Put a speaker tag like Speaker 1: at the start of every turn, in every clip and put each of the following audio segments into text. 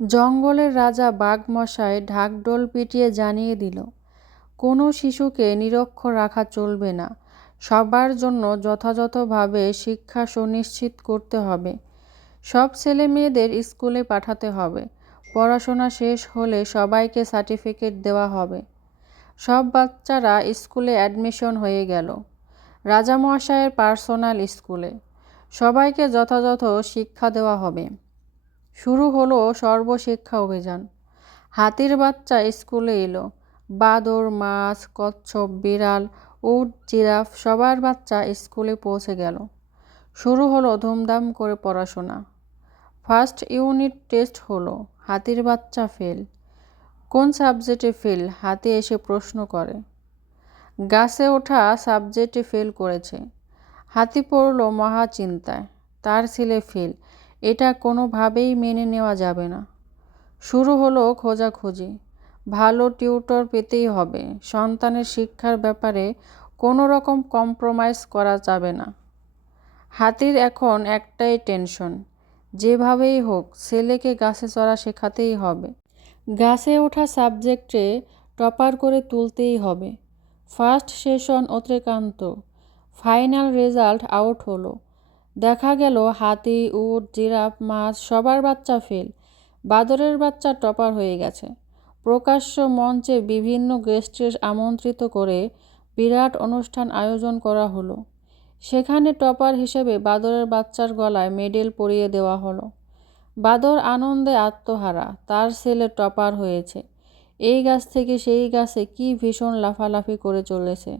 Speaker 1: জঙ্গলের রাজা বাঘমশায় ঢাকঢোল পিটিয়ে জানিয়ে দিল, কোনো শিশুকে নিরক্ষর রাখা চলবে না। সবার জন্য যথাযথভাবে শিক্ষা সুনিশ্চিত করতে হবে। সব ছেলে মেয়েদের স্কুলে পাঠাতে হবে। পড়াশোনা শেষ হলে সবাইকে সার্টিফিকেট দেওয়া হবে। সব বাচ্চারা স্কুলে অ্যাডমিশন হয়ে গেল। রাজামশাইয়ের পার্সোনাল স্কুলে। সবাইকে যথাযথ শিক্ষা দেওয়া হবে। শুরু হলো সর্বশিক্ষা অভিযান। হাতির বাচ্চা স্কুলে এলো। বাদর, মাছ, কচ্ছপ, বিড়াল, উট, জিরাফ সবার বাচ্চা স্কুলে পৌঁছে গেল। শুরু হলো ধুমধাম করে পড়াশোনা। ফার্স্ট ইউনিট টেস্ট হলো। হাতির বাচ্চা ফেল। কোন সাবজেক্টে ফেল? হাতে এসে প্রশ্ন করে। গাছে ওঠা সাবজেক্টে ফেল করেছে। হাতি পড়ল মহা চিন্তায় তার ছেলে ফেল। এটা কোনোভাবেই মেনে নেওয়া যাবে না। শুরু হলো খোঁজাখুঁজি। ভালো টিউটর পেতেই হবে। সন্তানের শিক্ষার ব্যাপারে কোনো রকম কম্প্রোমাইজ করা যাবে না। হাতির এখন একটাই টেনশন, যেভাবেই হোক ছেলেকে গাছে চড়া শেখাতেই হবে। গাছে ওঠা সাবজেক্টে টপার করে তুলতেই হবে। ফার্স্ট সেশন অতিক্রান্ত ফাইনাল রেজাল্ট আউট হলো। দেখা গেল হাতি, উট, জিরাফ, মাছ, সবার বাচ্চা ফেল। বাদরের বাচ্চা টপার হয়ে গেছে। প্রকাশ্য মঞ্চে বিভিন্ন গেস্টের আমন্ত্রিত করে বিরাট অনুষ্ঠান আয়োজন করা হলো। সেখানে টপার হিসেবে বাদরের বাচ্চার গলায় মেডেল পরিয়ে দেওয়া হলো। বাদর আনন্দে আত্মহারা, তার ছেলে টপার হয়েছে। এই গাছ থেকে সেই গাছে কি ভীষণ লাফালাফি করে চলেছে।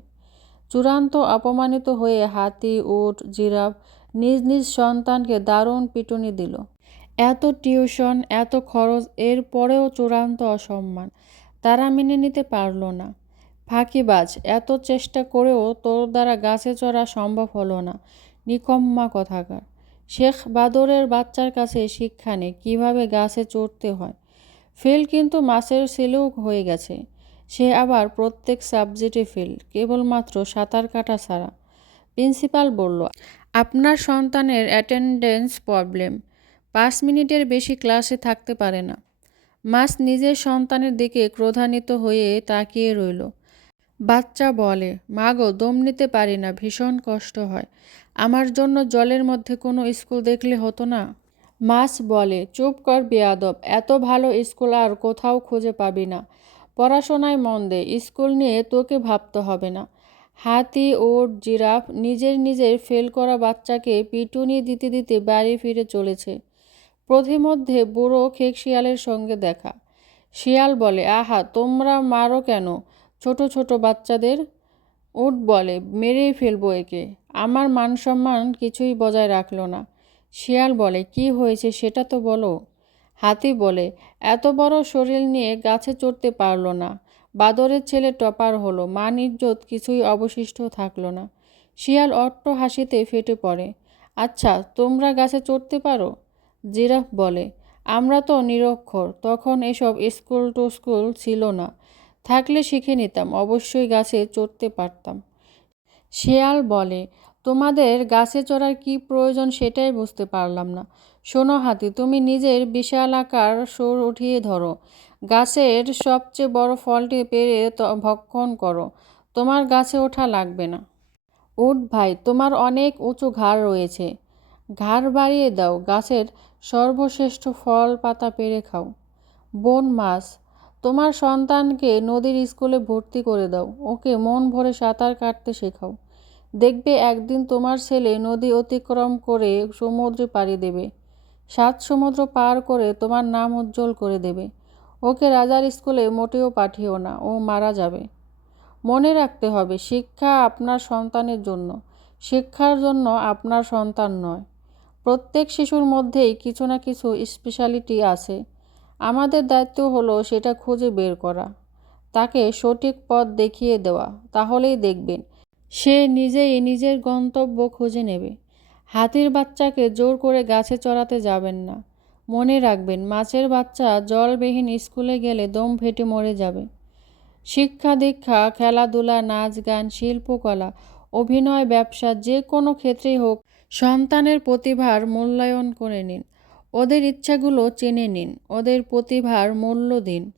Speaker 1: চূড়ান্ত অপমানিত হয়ে হাতি, উট, জিরাফ নিজ নিজ সন্তানকে দারুণ পিটুনি দিল। এত টিউশন, এত খরচ, এর পরেও চূড়ান্ত অসম্মান। তারা মেনে নিতে পারল না। ফাঁকিবাজ, এত চেষ্টা করেও তোর দ্বারা গাছে চড়া সম্ভব হলো না, নিকম্মা কথাকার। শেখ বাদরের বাচ্চার কাছে শিক্ষা নেই, কীভাবে গাছে চড়তে হয়? ফেল কিন্তু মাছের ছেলেও হয়ে গেছে। সে আবার প্রত্যেক সাবজেক্টে ফেল, কেবলমাত্র সাঁতার কাটা ছাড়া। প্রিন্সিপাল বলল আপনার সন্তানের অ্যাটেন্ডেন্স প্রবলেম। পাঁচ মিনিটের বেশি ক্লাসে থাকতে পারে না। মাস নিজের সন্তানের দিকে ক্রোধান্বিত হয়ে তাকিয়ে রইল। বাচ্চা বলে, মা গো, দম নিতে পারি না, ভীষণ কষ্ট হয়। আমার জন্য জলের মধ্যে কোনো স্কুল দেখলে হতো না? মাস বলে, চুপ কর বেয়াদব, এত ভালো স্কুল আর কোথাও খুঁজে পাবি না। পড়াশোনায় মন দে, স্কুল নিয়ে তোকে ভাবতে হবে না। হাতি, ওট, জিরাফ নিজের নিজের ফেল করা বাচ্চাকে পিটুনি দিতে দিতে বাড়ি ফিরে চলেছে। প্রতিমধ্যে বুড়ো খেক শিয়ালের সঙ্গে দেখা। শিয়াল বলে, আহা, তোমরা মারো কেন? ছোট ছোট বাচ্চাদের? উট বলে, মেরেই ফেলব একে। আমার মান সম্মান কিছুই বজায় রাখল না। শিয়াল বলে, কি হয়েছে সেটা তো বলো। হাতি বলে, এত বড় শরীর নিয়ে গাছে চড়তে পারল না। বাদরের ছেলে টপার হলো। মান ইজ্জত কিছুই অবশিষ্ট থাকল না। শিয়াল অট্ট হাসিতে ফেটে পড়ে। আচ্ছা তোমরা গাছে চড়তে পারো? জিরাফ বলে, আমরা তো নিরক্ষর, তখন এসব স্কুল টু স্কুল ছিল না। থাকলে শিখে নিতাম, অবশ্যই গাছে চড়তে পারতাম। শেয়াল বলে, তোমাদের গাছে চড়ার কি প্রয়োজন সেটাই বুঝতে পারলাম না। শোনো হাতি, তুমি নিজের বিশাল আকার সুর উঠিয়ে ধরো। গাছের সবচেয়ে বড় ফলটি পেরে ভক্ষণ করো, তোমার গাছে ওঠা লাগবে না। উঠ ভাই, তোমার অনেক উঁচু ঘাড় রয়েছে। ঘাড় বাড়িয়ে দাও, গাছের সর্বশ্রেষ্ঠ ফল পাতা পেরে খাও। বন মাছ, তোমার সন্তানকে নদীর স্কুলে ভর্তি করে দাও, ওকে মন ভরে সাঁতার কাটতে শেখাও। দেখবে একদিন তোমার ছেলে নদী অতিক্রম করে সমুদ্রে পাড়ি দেবে। সাত সমুদ্র পার করে তোমার নাম উজ্জ্বল করে দেবে। ওকে রাজার স্কুলে মোটেও পাঠিও না, ও মারা যাবে। মনে রাখতে হবে, শিক্ষা আপনার সন্তানের জন্য। শিক্ষার জন্য আপনার সন্তান নয়। প্রত্যেক শিশুর মধ্যেই কিছু না কিছু স্পেশালিটি আছে। আমাদের দায়িত্ব হলো সেটা খুঁজে বের করা। তাকে সঠিক পথ দেখিয়ে দেওয়া, তাহলেই দেখবেন সে নিজেই নিজের গন্তব্য খুঁজে নেবে। হাতির বাচ্চাকে জোর করে গাছে চড়াতে যাবেন না। মনে রাখবেন, মাছের বাচ্চা জলবিহীন স্কুলে গেলে দম ফেটে মরে যাবে। শিক্ষা দীক্ষা, খেলাধুলা, নাচ গান, শিল্পকলা, অভিনয়, ব্যবসা, যে কোনো ক্ষেত্রেই হোক, সন্তানের প্রতিভার মূল্যায়ন করে নিন। ওদের ইচ্ছাগুলো চেনে নিন, ওদের প্রতিভার মূল্য দিন।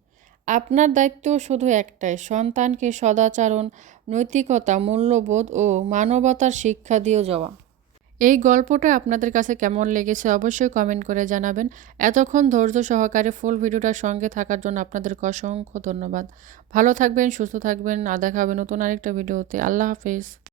Speaker 1: আপনার দায়িত্ব শুধু একটাই, সন্তানকে সদাচরণ, নৈতিকতা, মূল্যবোধ ও মানবতার শিক্ষা দিয়ে যাওয়া। এই গল্পটা আপনাদের কাছে কেমন লেগেছে অবশ্যই কমেন্ট করে জানাবেন। এতক্ষণ ধৈর্য সহকারে ফুল ভিডিওটার সঙ্গে থাকার জন্য আপনাদেরকে অসংখ্য ধন্যবাদ। ভালো থাকবেন, সুস্থ থাকবেন, আর দেখা হবে নতুন আরেকটা ভিডিওতে আল্লাহ হাফিজ।